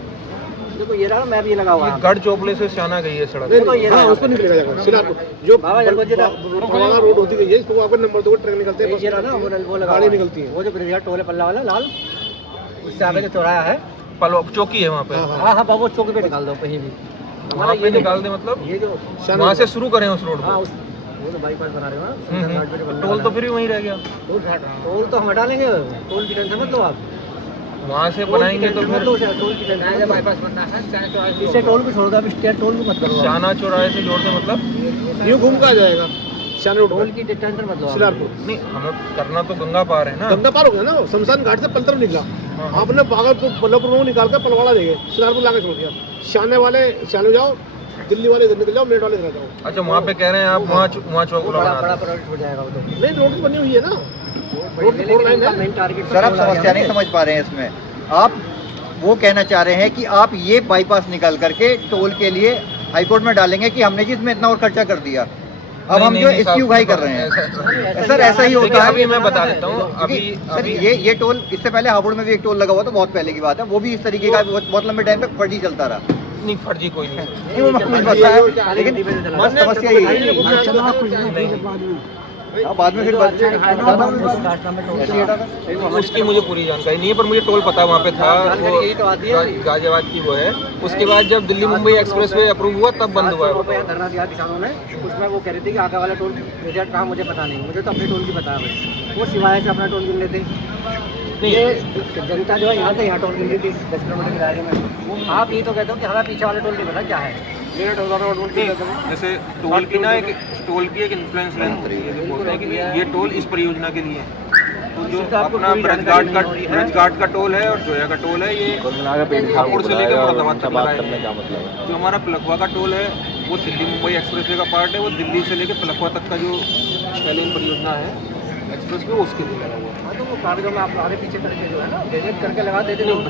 देखो ये रहा, मैं भी ये लगा हुआ ये है। गढ़ चोपड़े से शाना गई है सड़क। नहीं तो ये नहीं, हाँ रहा। उस पर निकलेगा जाकर सिलारपुर जो बाबा जब बजे तक पलवाड़ा रोड होती गई है, इसको आपका नंबर 2 ट्रक निकलते हैं, ये रहा ना, वो लगा गाड़ी हुआ है। निकलती है। वो जो ब्रिजघाट टोल है पल्ला वाला लाल, उससे आगे जो चौराहा है, पलो चौकी है वहाँ पे। हाँ, हाँ। हाँ हाँ बाबू, चौक पे निकाल दो कहीं भी। वहाँ पे निकाल दे मतलब ये जो वहाँ से शुरू करें उस रोड हाँ को। उस वो तो बाईपास बना रहे हो ना, टोल तो फिर भी वहीं रह गया। टोल तो हम हटा लेंगे, टोल की टेंशन मत लो आप। वहाँ से बनाएंगे तो फिर टोल की टेंशन बाईपास बनना है, इससे टोल को छोड़ दो, अब स्टेट टोल को मत करो। शाना चौराहे से जोड़ दे मतलब न्यू घूम का आ जाएगा शान रोड टोल की टेंशन मत लो आप। शिलारपुर नहीं, हमें करना तो गंगा पार है ना। गंगा पार हो गया ना, शमशान घाट से पलतर निकला, आपने भागलपुर बल्लभपुर में निकाल कर पलवाड़ा ले गए, शिलारपुर लाके छोड़ दिया। शाने वाले शाने जाओ, दिल्ली वाले इधर निकल जाओ, मेरठ वाले इधर जाओ। अच्छा, वहाँ पे कह रहे हैं आप वहाँ चौक बड़ा लगा प्रोजेक्ट हो जाएगा वो तो। नहीं, रोड तो बनी हुई है ना, मेन टारगेट सर आप समस्या नहीं समझ पा रहे हैं इसमें। आप वो कहना चाह रहे हैं कि आप ये बाईपास निकाल करके टोल के लिए हाईकोर्ट में डालेंगे कि हमने जी इसमें इतना और खर्चा कर दिया, अब हम जो इसकी उगाही कर रहे हैं। सर ऐसा ही होता है। अभी मैं बता देता हूँ। अभी सर ये टोल, इससे पहले हापुड़ में भी एक टोल लगा हुआ था, बहुत पहले की बात है, वो भी इस तरीके का बहुत लंबे टाइम तक फर्जी चलता रहा। नहीं, फर्जी कोई नहीं। नहीं वो मुझे पता है, लेकिन समस्या यही है। बाद में फिर उसकी मुझे पूरी जानकारी नहीं है, पर मुझे टोल पता है वहाँ पे था, वो यही तो आती है। गाजियाबाद की वो है। उसके बाद जब Delhi Mumbai express way approve हुआ तब बंद हुआ पे यहाँ धरना दिया किसानों ने, उसमें वो कह रहे थे कि आगे वाला टोल रिजल्ट कहाँ मुझे पता नहीं, मुझे तो अपने टोल की पता है बस। वो सिवाय से अपना टोल गिन लेते। ये जनता जो है यहाँ से यहाँ टोल गिन लेती 10 किलोमीटर के दायरे में। आप ये तो कहते हो कि हमें पीछे वाले टोल नहीं पता क्या है। जैसे टोल की ना एक टोल की एक इन्फ्लुएंस बोलते हैं कि ये टोल इस परियोजना के लिए है। तो जो अपना ब्रजघाट का टोल है और जोया का टोल है, ये हापुड़ से लेकर मुरादाबाद तक लगा है। जो हमारा पलखवा का टोल है वो दिल्ली मुंबई एक्सप्रेसवे का पार्ट है, वो दिल्ली से लेकर पलखवा तक का जो स्टालिन परियोजना है एक्सप्रेसवे, उसके लिए लगा हुआ है। हाँ तो वो कागजों में आप आगे पीछे करके जो है ना डेबिट करके लगा देते लोग।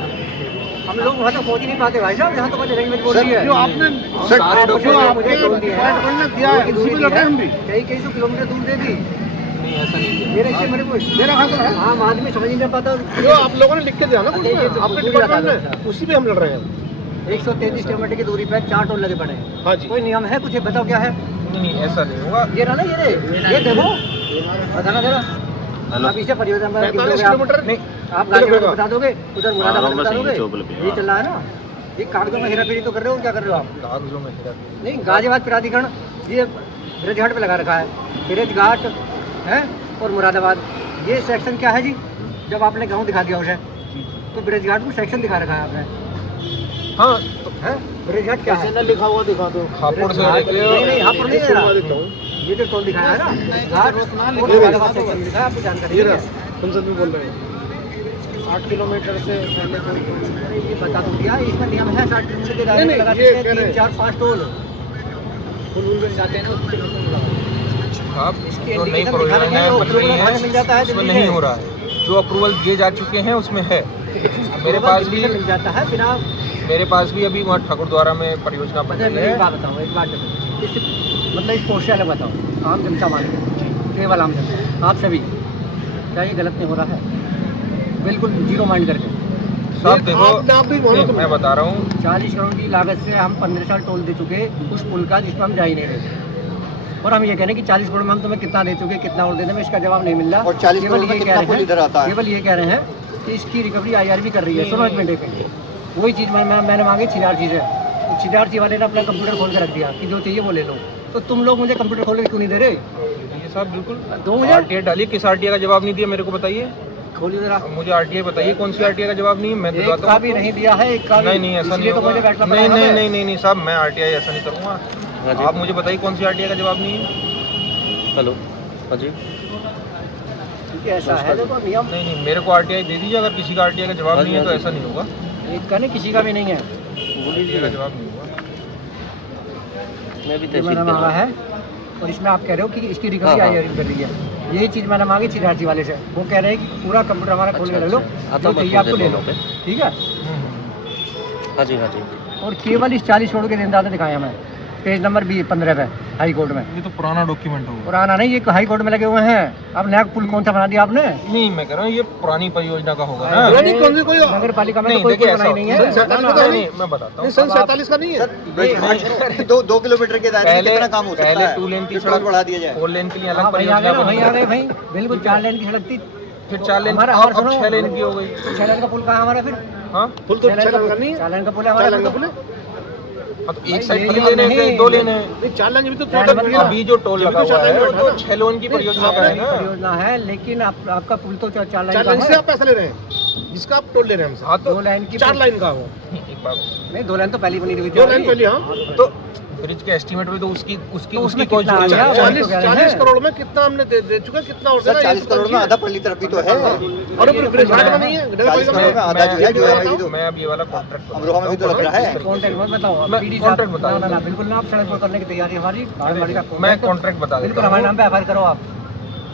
हम लोग वहाँ तो पहुँच ही नहीं पाते भाई साहब, यहाँ तो मुझे लैंग्वेज बोल रही है। जो आपने सारे डॉक्यूमेंट मुझे टोल दिया है, दिया है, उसी पे लग रहे हैं हम भी। कई सौ किलोमीटर दूर दे दी। नहीं, ऐसा नहीं है। मेरे मेरे को मेरा हाथ है, आम आदमी समझ नहीं पाता। जो आप लोगों ने लिख के दिया ना कुछ में, आपके डिपार्टमेंट में, उसी पे हम लड़ रहे हैं। 133 किलोमीटर की दूरी पे 4 टोल लगे पड़े हैं। हाँ जी। कोई नियम है कुछ, बताओ क्या है? नहीं, ऐसा नहीं होगा। ये रहा ना, ये देखो बताना जरा। आप इसे परियोजना में 45 किलोमीटर नहीं, आप गाजीपुर बता दोगे, उधर मुरादाबाद बता दोगे। ये चल रहा है ना, ये कागजों में हेराफेरी तो कर रहे हो, क्या कर रहे हो आप? कागजों में हेराफेरी नहीं, गाजियाबाद प्राधिकरण ये ब्रजघाट पे लगा रखा है, ब्रजघाट है और मुरादाबाद। ये सेक्शन क्या है जी? जब आपने गांव दिखा दिया उसे, तो ब्रजघाट को सेक्शन दिखा रखा है आपने। हाँ, है ब्रजघाट क्या है? लिखा हुआ दिखा दो। हापुड़ से नहीं, हापुड़ नहीं दे रहा। देता हूँ। ये जो टोल दिखाया है ना, घाट और मुरादाबाद सेक्शन दिखा है, आपको जानकारी ये है? रहा, संसद में बोल रहे हैं 8 किलोमीटर से पहले कोई अरे ये बता दो क्या, इसमें नियम है 60 किलोमीटर के दायरे में नहीं, लगा ये सकते कह हैं रहे 3, 4, 5 टोल। फुल जाते हैं ना, उसके आप इसके जो नई इंडिकेशन दिखाने परियोजनाएं के बन रही लिए हैं मिल जाता है उसमें दिल्ली नहीं में। हो रहा है। जो अप्रूवल दिए जा चुके हैं उसमें है। मेरे पास भी मिल जाता है बिना। अभी वहाँ ठाकुरद्वारा में परियोजना बन अच्छा रही मेरी है। एक बात बताओ, एक बात मतलब इस पोस्ट वाले बताओ, आम जनता मान के, केवल आम जनता, आप सभी, क्या ये गलत नहीं हो रहा है? बिल्कुल जीरो माइंड करके। सब देखो, आप भी बोलो नहीं, मैं बता रहा हूँ। 40 करोड़ की लागत से हम 15 साल टोल दे चुके उस पुल का, जिस पर हम जा ही नहीं रहे। और हम ये कह रहे हैं कि 40 करोड़ में हम तुम्हें कितना दे चुके, कितना और दे दें, इसका जवाब नहीं मिल रहा। और 40 करोड़ में कितना पुल इधर आता है? केवल ये कह रहे हैं कि इसकी रिकवरी IRB कर रही है। सुनो एक मिनट, वही चीज़ मैंने मांगी 6,000 चीज़ें, तो 6,000 वाले ने अपना कंप्यूटर खोल के रख दिया कि जो चाहिए वो ले लो। तो तुम लोग मुझे कंप्यूटर खोल के क्यों नहीं दे रहे? ये सब बिल्कुल दो मुझे RTI डालिए। किस RTI का जवाब नहीं दिया मेरे को बताइए। खोलिए जरा। मुझे RTI बताइए, कौन सी RTI का जवाब नहीं है, मैं एक दिलवाता का हूँ। भी नहीं दिया है, एक का भी नहीं, ऐसा नहीं इसलिए तो मुझे होगा। बैठना नहीं पड़ा है। नहीं नहीं नहीं साहब, मैं RTI ऐसा नहीं करूँगा। आप मुझे बताइए कौन सी RTI का जवाब नहीं है। हेलो, हाँ जी। क्योंकि ऐसा है देखो नियम। नहीं, मेरे को RTI दे दीजिए। अगर किसी का RTI का जवाब नहीं है तो ऐसा नहीं होगा। एक का नहीं, किसी का भी नहीं है। RTI का जवाब नहीं होगा। मैं भी ये तहसील मैंने कर मांगा रहा है, और इसमें आप कह रहे हो कि इसकी रिकवरी हाँ, IRB कर रही है। यही चीज़ मैंने मांगी 6,000 वाले से, वो कह रहे हैं कि पूरा कंप्यूटर हमारा खोल के ले लो, जो चाहिए आपको ले लो, ठीक है? हाँ जी, हाँ जी। और केवल इस 40 करोड़ के ऋणदाता दिखाए हमें, पेज नंबर 15 पे हाई कोर्ट में। ये तो पुराना डॉक्यूमेंट होगा। पुराना नहीं, ये हाई कोर्ट में लगे हुए हैं। अब नया पुल कौन सा बना दिया आपने? नहीं, मैं कह रहा हूँ ये पुरानी परियोजना का होगा ना। नहीं, कौन सी कोई नगर पालिका में नहीं, तो कोई देखिए, बनाई नहीं है। ऐसा- नहीं, मैं बताता हूँ। सन 47 का नहीं है। सर 2 किलोमीटर के दायरे में पहले कितना काम हो सकता पहले है? 2 लेन की फिर टोल सड़क बढ़ा दिया जाए। 4 लेन के लिए हाँ, अलग वहीं आ गए परियोजना ना, वहीं आ बनी। गए भाई, बिल्कुल 4 लेन की सड़क थी, फिर 4 लेन हमारा अब सुनो, 6 लेन की हो गई। 6 लेन का पुल कहाँ है हमारा? फिर हाँ, फुल तो 6 का नहीं है। 4 लेन का पुल है हमारा। 4 लेन का पुल है। हाँ, तो एक साइड फ्री लेने हैं, दो लेने हैं। नहीं 4 लाइन भी तो अभी जो टोल लगा हुआ है वो तो 6 लोन की परियोजना का है ना। परियोजना है, लेकिन आपका पुल तो 4 4 लाइन लाइन का से है। आप पैसा ले रहे हैं, जिसका आप टोल ले रहे हैं हमसे। हाँ तो 2 लाइन की 4 लाइन का हो, एक बात, नहीं, 2 लाइन तो पहले बनी हुई थी। 2 लाइन पहले। हाँ तो ब्रिज के एस्टीमेट में तो उसकी तो उसमें उसकी कॉस्ट कितना आ गया? 40 करोड़ में कितना हमने दे चुका, कितना और सर देना है? 40 करोड़ में आधा पल्ली तरफ भी तो है। और ऊपर ब्रिज घाट में नहीं है, 40 करोड़ में आधा जो है जो है तो मैं अब ये वाला कॉन्ट्रैक्ट अमरोहा में भी तो लग रहा है। कॉन्ट्रैक्ट मत बताओ, मैं पीडी कॉन्ट्रैक्ट बता ना, दूं। ना, बिल्कुल ना, आप सड़क पर करने की तैयारी हमारी, गाड़ी का मैं कॉन्ट्रैक्ट बता बिल्कुल देता हमारे हूँ। नाम पे एफआईआर करो आप।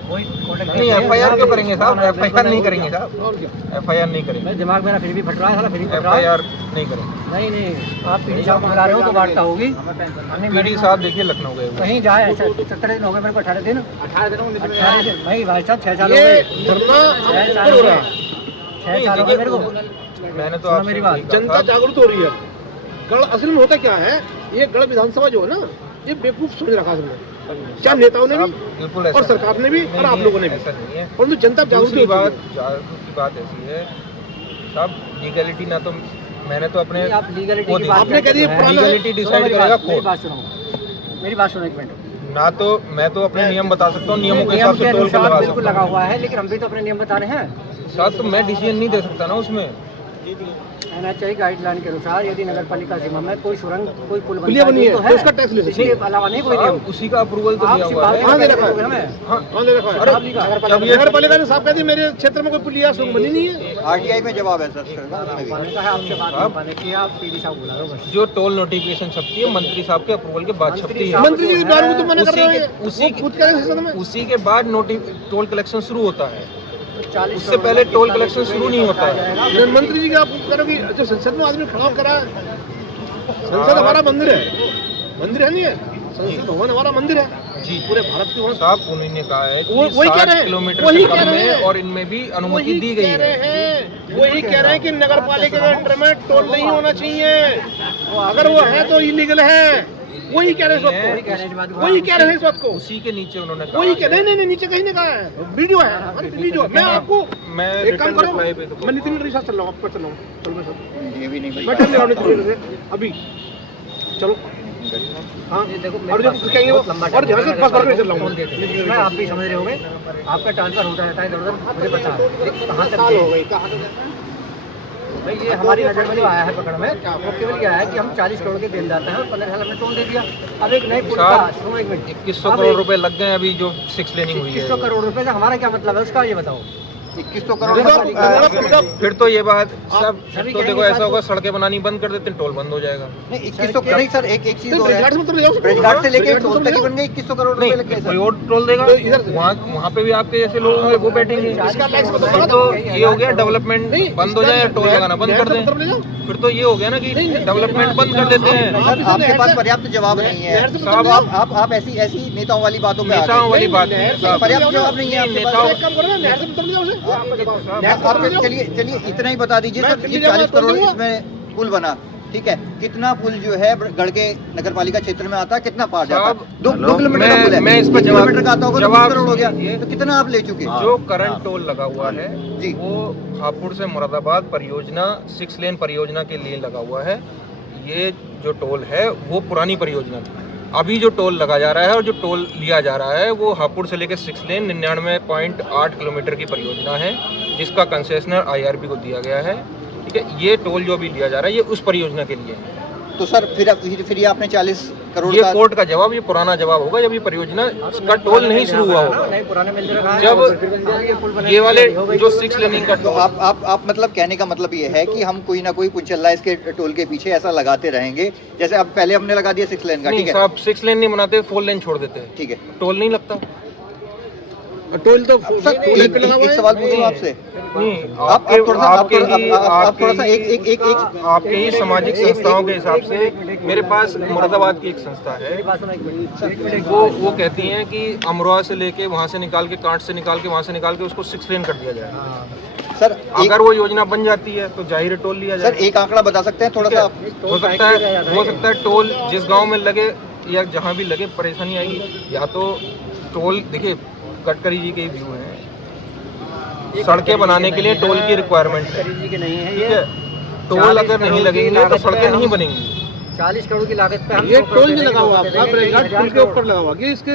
कोई कॉन्ट्रैक्ट नहीं एफआईआर क्यों करेंगे साहब, एफआईआर नहीं करेंगे साहब, और क्या? एफआईआर नहीं करेंगे, मेरे दिमाग मेरा फिर भी फट रहा है, साला फिर भी फट रहा है। एफआईआर नहीं करेंगे। नहीं नहीं, आप पीडी साहब को बुला रहे हो तो वार्ता होगी। पीडी साहब देखिए लखनऊ गए हुए हैं। कहीं जाए, ऐसा 17 दिन हो गए मेरे को, 18 दिन 18 दिन भाई भाई साहब 6 साल हो ये गए, धरना 6 अब साल हो हो रहा गए, है, 6 साल हो गए मेरे को। मैंने तो सुनो आपसे मेरी बात, यही कहा जनता था। जागरूक हो रही है। गढ़ असल में होता क्या है, ये गढ़ विधानसभा जो है ना, ये बेवकूफ समझ रखा सबने, चाहे नेताओं ने भी बिल्कुल ऐसा और सरकार ने भी नहीं, और आप नहीं, लोगों ने भी। ऐसा नहीं है। परंतु जनता जागरूक दूसरी हो बात, चुकी है। जागरूक की बात ऐसी है साहब, लीगलिटी ना तो मैंने तो अपने आप लीगलिटी वो की दी- बात आपने कह दी करते हैं। पुराना- लीगलिटी सुनो डिसाइड मेरी करेगा बात, मेरी कोर्ट। बात सुनो, मेरी बात सुनो एक मिनट। ना तो मैं तो अपने नियम बता सकता हूँ, नियमों के नियम हिसाब के से टोल को अनुसार लगा बिल्कुल सकता लगा हूँ। हुआ है, लेकिन हम भी तो अपने नियम बता रहे हैं। साहब तो मैं डिसीजन नहीं दे सकता ना उसमें। एनएचआई गाइडलाइन के अनुसार यदि नगर पालिका सीमा में कोई सुरंग, कोई पुल पुलिया बनी है, तो तो उसका टैक्स ले सकते इसके अलावा नहीं कोई नियम। साहब, उसी का अप्रूवल तो आप दिया हुआ सिफारिश है। कहाँ दे कर रखा है? दोगे हमें? हाँ, कौन दे रखा है? अरे, जब ये नगर पालिका ने साफ कह दी मेरे क्षेत्र में कोई पुलिया सुरंग बनी नहीं है। आरटीआई में जवाब है सर उसमें भी। पाने का है, आपसे बात नहीं पाने की है, आप पीडी साहब बुला लो बस। जो टोल नोटिफिकेशन छपती है मंत्री साहब के अप्रूवल के बाद मंत्री छपती है। साहब- मंत्री जी के द्वार में तो मना कर उसी रहे के- हैं, उसी वो के- खुद कह रहे हैं संसद में। उसी के बाद टोल कलेक्शन शुरू होता है, 40 उससे पहले टोल कलेक्शन शुरू नहीं होता है। नहीं, मंत्री जी का आप करो कि जो संसद में आदमी खड़ा करा, संसद हमारा मंदिर है, मंदिर है नहीं है, संसद भवन हमारा मंदिर है जी पूरे भारत के वहाँ। साहब उन्होंने कहा है कि वही कह 60 रहे हैं, किलोमीटर वही से कह कम रहे हैं। में, और इनमें भी अनुमति वही दी गई कह है। रहे हैं, वही कह रहे हैं कि नगर पालिका के अंडर में टोल नहीं होना चाहिए, अगर वो है तो इलीगल है। वही कह रहे हैं इस वक्त वही कह रहे हैं इस बात को, को। वही कह रहे हैं इस वक्त को, उसी के नीचे उन्होंने कहा वही कह है। नहीं, नीचे कहीं नहीं कहा है, वीडियो है हमारी वीडियो। मैं आपको मैं एक काम रिटर्न करो, रिप्लाई पे तो मैं नितिन गडकरी साथ चल रहा हूँ, आपको चल रहा हूँ, चल मैं साथ ये भी नहीं मैं ठहर ले रहा हूँ नितिन गडकरी से अभी, चलो। हाँ, ये देखो, और जब कहेंगे वो, और ध्यान से बस करके चल रहा हूँ मैं, आप भी समझ रहे होंगे, आपका ट्रांसफर होता रहता है इधर उधर, मुझे पता है कहाँ तक साल हो गए। गए, कहाँ तक? भाई ये हमारी नजर में जो आया है पकड़ में, वो केवल क्या है कि हम 40 करोड़ के बिल जाते हैं और 15 साल हमने टोल दे दिया। अब एक नए पुल का, साहब, सुनो एक मिनट, 2100 करोड़ रुपए लग गए अभी जो 6 लेनिंग हुई 2100 है। करोड़ रुपए से हमारा क्या मतलब है उसका, ये बताओ। 2100 करोड़ फिर तो ये बात सब सभी तो कहेंगे देखो बात ऐसा होगा, तो- सड़कें बनानी बंद कर देते हैं, टोल बंद हो जाएगा। नहीं 2100 नहीं सर, एक चीज तो और ब्रिज है, घाट से मतलब ले जाओ, ब्रिज घाट से लेके ब्रिज घाट टोल से तक ही ले बन गए 2100 करोड़ नहीं, रुपए लग गए कोई सर। और टोल देगा, तो इधर से- वहाँ पे भी आपके जैसे लोग होंगे वो बैठेंगे। इसका टैक्स बताओ फिर ना, तो ये हो गया डेवलपमेंट नहीं, बंद हो इसका जाए, टोल नहर- लगाना बंद नहर कर से दें। मतलब ले जाओ। फिर तो ये हो गया ना कि डेवलपमेंट बंद कर देते हैं। सर आपके पास पर्याप्त जवाब नहीं है नहर से साहब, आप ऐसी ऐसी नेताओं वाली बातों पे आ नेताओं गए। वाली बात नहर नहीं से साहब। पर्याप्त जवाब नहीं है आपके नेताओं- पास। एक काम करो ना, नहर से मतलब ले जाओ उसे। नहर से आप मतलब ले जाओ। चलिए इतना ही बता दीजिए मैं सर, दिल्ली ये जाऊंगा, 40 करोड़ तो इसमें पुल बना, ठीक है, कितना पुल जो है गढ़ के नगर पालिका क्षेत्र में आता है, कितना पार जाता है? साहब, 2 किलोमीटर का पुल है, मैं इस पर 1 जवाब- किलोमीटर का आता होगा तो जवाब 20 करोड़ हो गया, सुनिए। तो कितना आप ले चुके? जो करंट टोल लगा हुआ है जी। वो हापुड़ से मुरादाबाद परियोजना 6 लेन परियोजना के लिए लगा हुआ है। ये जो टोल है वो पुरानी परियोजना थी। अभी जो टोल लगा जा रहा है और जो टोल लिया जा रहा है वो हापुड़ से लेकर 6 लेन 99.8 किलोमीटर की परियोजना है, जिसका कंसेशनर IRB को दिया गया है। ठीक है, ये टोल जो अभी लिया जा रहा है ये उस परियोजना के लिए है। तो सर फिर ये आपने 40 करोड़ ये का कोर्ट का जवाब, ये पुराना जवाब होगा जब ये परियोजना का टोल नहीं शुरू हुआ होगा। नहीं, पुराने मंदिर का है, जब ये पुल बने- ये वाले हो गई जो तो 6 लेनिंग का तो टोल, आप मतलब कहने का मतलब ये है कि हम कोई ना कोई कुंचल्ला इसके टोल के पीछे ऐसा लगाते रहेंगे, जैसे अब पहले हमने लगा दिया 6 लेन का, नहीं ठीक है, साहब 6 लेन नहीं बनाते, 4 लेन छोड़ देते हैं, ठीक है। टोल नहीं लगता। टोल तो सर एक सवाल पूछूं आपसे, नहीं, आप थोड़ा सा आपके ही आप थोड़ा सा एक आपके ही सामाजिक संस्थाओं के हिसाब से मेरे पास मुरादाबाद की एक संस्था है, मेरी बात सुनो एक मिनट। वो कहती हैं कि अमरोहा से लेके वहाँ से निकाल के, कांट से निकाल के, वहाँ से निकाल के उसको 6 लेन कर दिया जाए। सर अगर वो योजना बन जाती है तो जाहिर है टोल लिया सर जाए। एक आंकड़ा बता सकते हैं थोड़ा सा? हो सकता है टोल जिस गांव में लगे या जहां भी लगे परेशानी आएगी। या तो टोल, देखिए गडकरी जी के व्यू हैं, सड़कें बनाने के लिए टोल की रिक्वायरमेंट है, जी के नहीं है ठीक ये। है, टोल अगर नहीं लगेंगे तो सड़कें नहीं बनेंगी। 40 करोड़ की लागत पे हम ये 100 करोड़ टोल नहीं देने लगा की हुआ कोशिश आपका, करेंगे, ब्रिजघाट 1000 पुल के करोड़। ऊपर लगा हुआ, इसके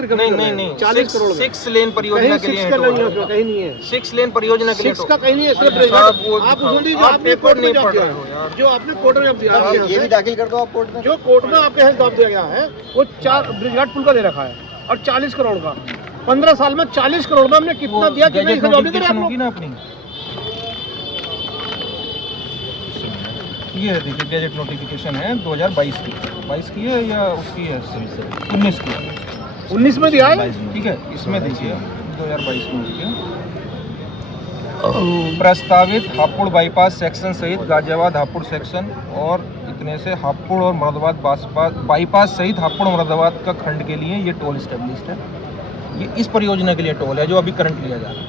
नहीं 40 करोड़ में। 6 लेन परियोजना कहीं के लिए 6 है का नहीं है टोल। उसमें, कहीं नहीं है 6 लेन परियोजना के लिए 6 का कहीं नहीं है, इसलिए साहब, ब्रिजघाट वो आप दिखाओ। उसमें जो आप आपने पेपर कोर्ट में नहीं जवाब पढ़ दिया रहे हो यार। जो आपने कोर्ट में जवाब दिया ये भी है, दाखिल कर दो आप कोर्ट में। जो कोर्ट में आपके यहाँ जवाब दिया गया है वो 4 ब्रिजघाट पुल का दे रखा है और 40 करोड़ का। 15 साल में 40 करोड़ में हमने कितना वो दिया, कितना गैजेट इसका जवाब नहीं दे रहे आप नोटिफिकेशन लोग। होगी ना अपनी, ये है देखिए गैजेट नोटिफिकेशन है 2022 की, 22 की है या उसकी है 19 की, 19 में दिया है। ठीक है। इसमें देखिए 2022 में देखिए प्रस्तावित हापुड़ बाईपास सेक्शन सहित गाजियाबाद हापुड़ सेक्शन और इतने से हापुड़ और मुरादाबाद बाईपास सहित हापुड़ मुरादाबाद का खंड के लिए ये टोल स्टेब्लिश्ड है। ये इस परियोजना के लिए टोल है जो अभी करंट लिया जा रहा है।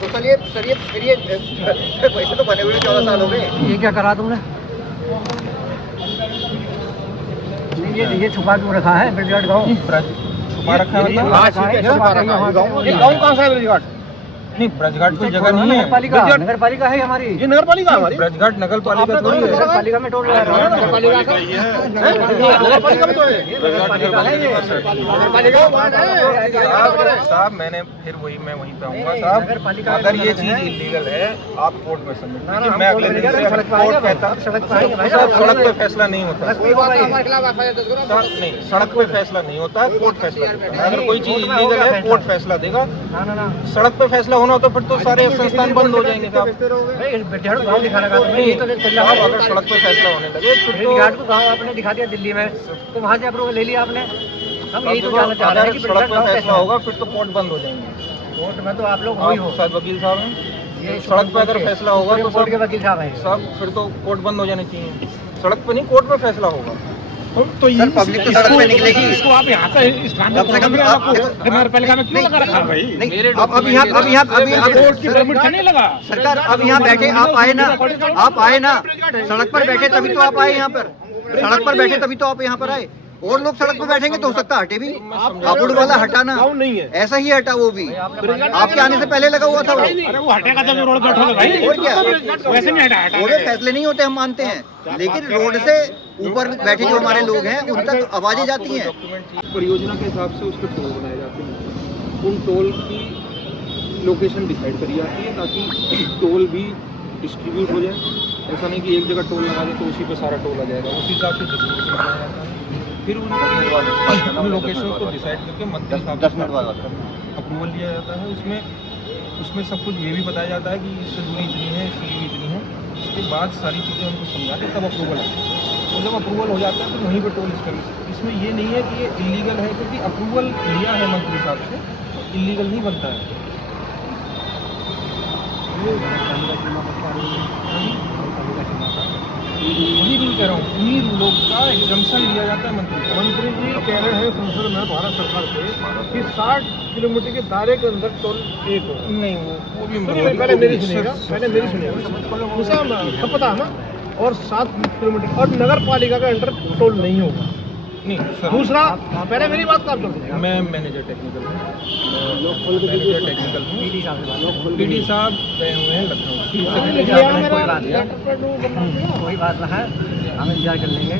तो चलिए फिर ये पैसे तो बने हुए 14 साल हो गए। ये क्या करा तुमने? ये छुपा क्यों रखा है ब्रिजघाट गाँव? छुपा रखा है मतलब ये गाँव कहाँ से है ब्रिजघाट? नहीं, ब्रजघाट कोई जगह नहीं है। नगर पालिका है हमारी। ये नगर पालिका हमारी। ब्रजघाट नगर पालिका थोड़ी है। नगर पालिका में टोल लगा रहा है। नगर पालिका में तो है। नगर पालिका साहब मैंने फिर मैं वहीं पे आऊँगा साहब। अगर ये चीज़ इलीगल है आप कोर्ट में सबमिट कीजिए, मैं अगले दिन से कोर्ट कहता सड़क पर आएंगे भाई साहब, सड़क पे फैसला नहीं होता साहब। नहीं, सड़क पे फैसला नहीं होता, कोर्ट फैसला देता है। अगर कोई चीज़ इलीगल है कोर्ट फैसला देगा। ना सड़क पे फैसला होना हो तो फिर तो सारे संस्थान बंद हो जाएंगे साहब। ब्रिजघाट गाँव दिखा रखा है। ये तो चल रहा साहब है। अगर सड़क पे फैसला होने लगे फिर तो ब्रिजघाट को गाँव आपने दिखा दिया दिल्ली में, तो वहाँ से अप्रूवल ले लिया आपने। हम यही तो जानना चाह रहे हैं कि सड़क ब्रिजघाट पे गाँव फैसला कैसा होगा फिर तो कोर्ट बंद हो जाएंगे। कोर्ट में तो आप लोग वही हो। आप शायद वकील साहब हैं, ये सड़क पे अगर फैसला होगा तो कोर्ट के सब वकील साहब हैं। सब फिर तो कोर्ट बंद हो जाने चाहिए। सड़क पे नहीं, कोर्ट में फैसला होगा। तो ये पब्लिक तो सड़क पे निकलेगी। इसको आप यहाँ से इस्लाम कम से कम नगर पालिका में क्यों लगा रखा है भाई? नहीं, अब यहाँ कोर्ट की परमिट नहीं लगा। सरकार अब यहाँ बैठे आप आए ना, सड़क पर बैठे तभी तो आप आए यहाँ पर, सड़क पर बैठे तभी तो आप यहाँ पर आए। और लोग सड़क पर बैठेंगे तो हो सकता है हटे भी। हापुड़ वाला हटाना गाँव नहीं है। ऐसा ही हटा वो भी, आपके आने से पहले लगा हुआ था वो। अरे वो हटेगा जब रोड कट होगा भाई। और क्या, वैसे नहीं हटा रोड पे फैसले नहीं होते हम मानते हैं, लेकिन रोड से ऊपर बैठे जो हमारे लोग हैं उन तक आवाजें जाती हैं। परियोजना के हिसाब से उस पर टोल बनाए जाते हैं। उन टोल की लोकेशन डिसाइड करी जाती है ताकि टोल भी डिस्ट्रीब्यूट हो जाए। ऐसा नहीं कि एक जगह टोल लगा दे तो उसी पे सारा टोल आ जाएगा, उसी हिसाब से डिस्ट्रीब्यूशन बनाया जाता है। फिर उन लोकेशन को डिसाइड करके मंत्री साहब 10 मिनट बाद अप्रूवल लिया जाता है। उसमें सब कुछ ये भी बताया जाता है कि इससे दूरी इतनी है, इसकी दूरी इतनी है। उसके बाद सारी चीज़ें उनको समझा के तब अप्रूवल है। तो जब अप्रूवल हो जाता है तो वहीं पर टोल स्टेब्लिश। इसमें ये नहीं है कि ये इलीगल है, क्योंकि अप्रूवल लिया है मंत्री साहब से तो इलीगल नहीं बनता है। वही रूल कह रहा हूँ, उन्हीं रूलों का एग्जम्पशन लिया जाता है मंत्री साहब। मंत्री जी कह रहे हैं संसद में भारत सरकार से कि 60 किलोमीटर के दायरे के अंदर टोल एक हो। नहीं, वो भी सुनिए, पहले मेरी सुनिएगा। उसे सब पता है ना। और 7 किलोमीटर और नगर पालिका के अंडर टोल नहीं होगा। नहीं सर, दूसरा, पहले मेरी बात का आप सुनिए। मैं मैनेजर टेक्निकल हूँ, मैनेजर टेक्निकल हूँ। पीडी साहब गए हुए हैं लखनऊ। कोई बात ना है, हम इंतजार कर लेंगे।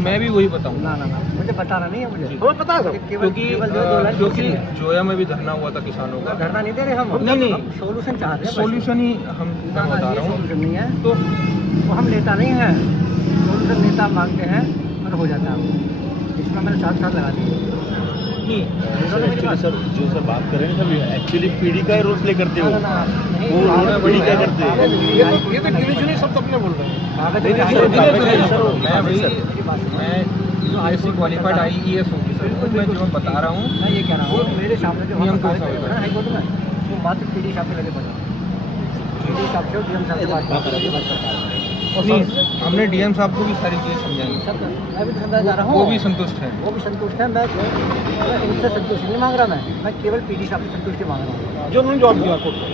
मैं भी वही बताऊँ ना मुझे बताना नहीं है मुझे। हमें पता है सब। क्योंकि जोया में भी धरना हुआ था किसानों का। धरना नहीं दे रहे हम। नहीं, सोल्यूशन चाहते हैं। सोल्यूशन ही मैं बता रहा हूँ। सोल्यूशन नहीं है तो वो हम नेता नहीं है। सोल्यूशन नेता मांगते हैं और हो जाता है वो। इसमें मैंने 7 साल लगा दिए। एक्चुअली सर जो सर बात कर रहे हैं सर एक्चुअली पीढ़ी का रोल प्ले करते हो, वो रोड पीढ़ी क्या करते हैं। ये तो गिनी चुनी सब अपने बोल रहे हैं। मैं आईसी क्वालिफाइड IES हूँ सर। मैं जो बता रहा हूँ मैं ये कह रहा हूँ, मेरे सामने जो नियम हम को कार्य समझ करेंगे ना हाईकोर्ट में, वो मात्र पीडी साहब के लगे बना। पीडी साहब से डीएम साहब से बात करता है। नहीं, हमने डीएम साहब को भी सारी चीज़ें समझाई। सब मैं भी तो समझा जा रहा हूँ। वो भी संतुष्ट है। वो भी संतुष्ट है। मैं इनसे संतुष्टि नहीं मांग रहा, मैं केवल पीडी साहब से संतुष्टि मांग रहा हूँ। जो उन्होंने जवाब दिया कोर्ट को।